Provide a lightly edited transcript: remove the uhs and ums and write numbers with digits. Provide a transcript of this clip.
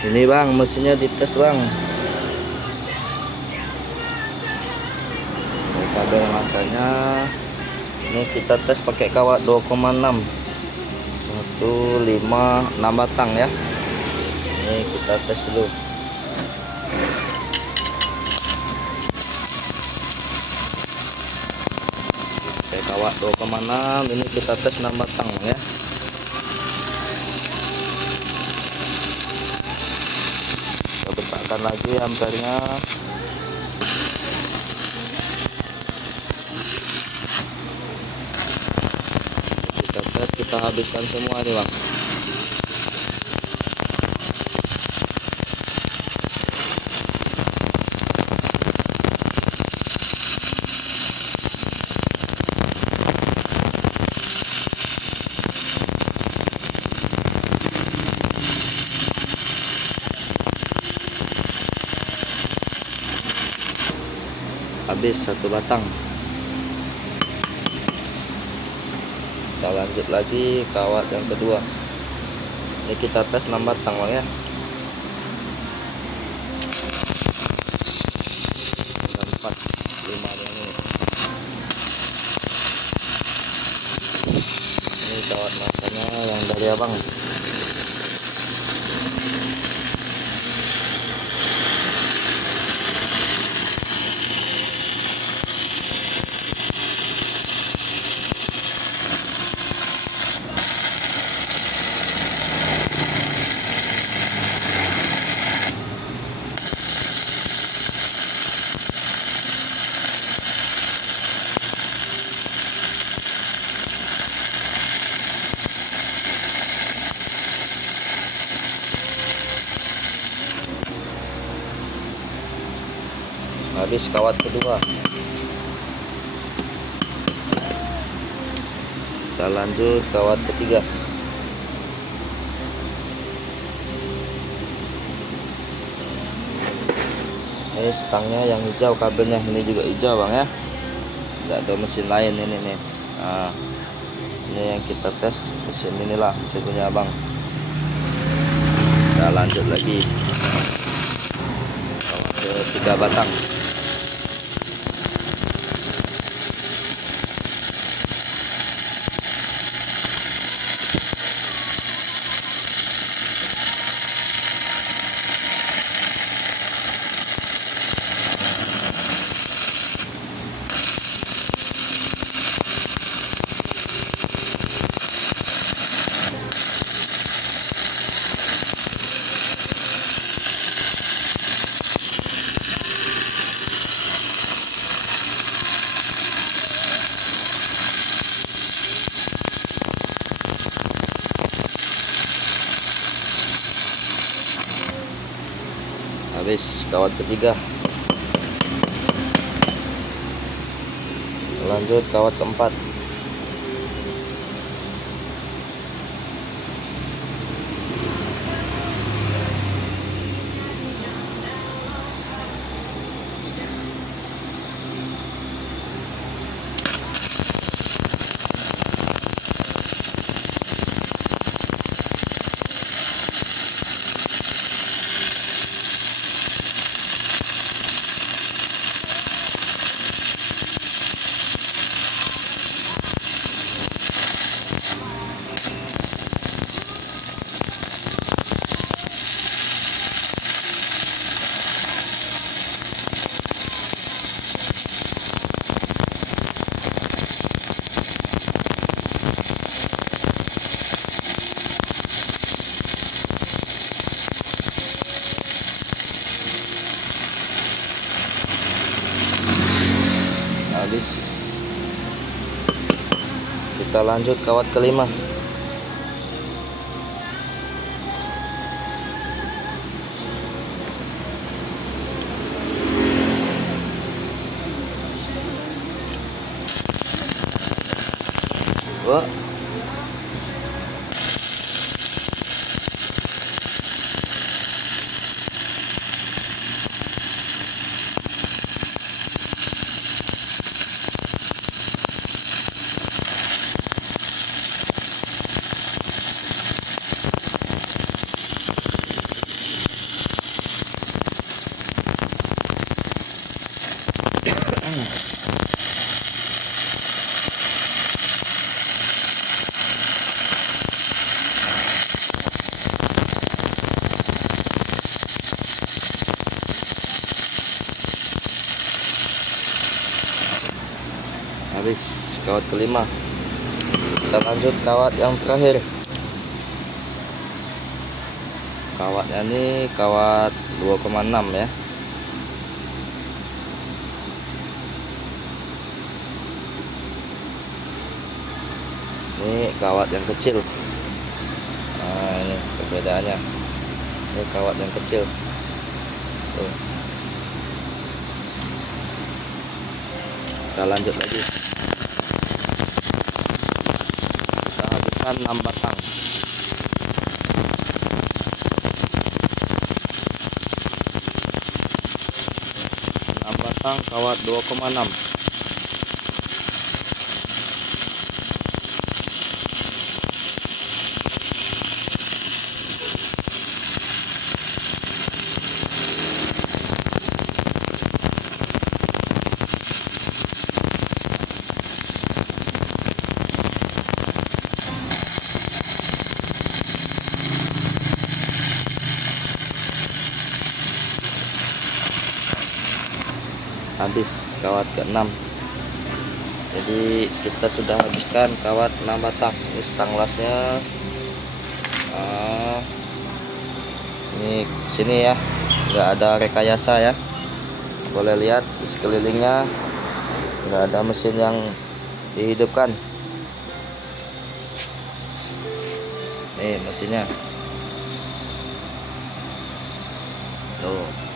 Ini bang, mesinnya dites bang. Ini kabel masanya. Ini kita tes pakai kawat 2,6. 156 batang ya. Ini kita tes dulu. Pakai kawat 2,6. Ini kita tes 6 batang ya. Kita letakkan lagi ampernya. Kita tes, kita habiskan semua nih bang. Habis 1 batang. Kita lanjut lagi kawat yang kedua. Ini kita tes 6 batang bang ya. 4, 5 ini. Ini kawat masanya yang dari abang. Habis kawat kedua. Kita lanjut kawat ketiga. Ini stangnya yang hijau, kabelnya ini juga hijau bang ya. Tidak ada mesin lain ini nih. Nah, ini yang kita tes mesin inilah, mesin punya abang. Kita lanjut lagi kawat ke 3 batang. Habis kawat ketiga. Lanjut kawat keempat. Habis. Kita lanjut kawat kelima. Wah. kawat kelima. Kita lanjut kawat yang terakhir. Kawatnya ini kawat 2,6 ya. Ini kawat yang kecil. Nah, ini perbedaannya. Ini kawat yang kecil. Tuh. Kita lanjut lagi. Kita habiskan 6 batang. 6 batang kawat 2,6. Habis kawat ke-6. Jadi kita sudah habiskan kawat 6 batang. Ini stang lasnya. Ini sini ya, nggak ada rekayasa ya. Boleh lihat di sekelilingnya nggak ada mesin yang dihidupkan. Nih mesinnya tuh.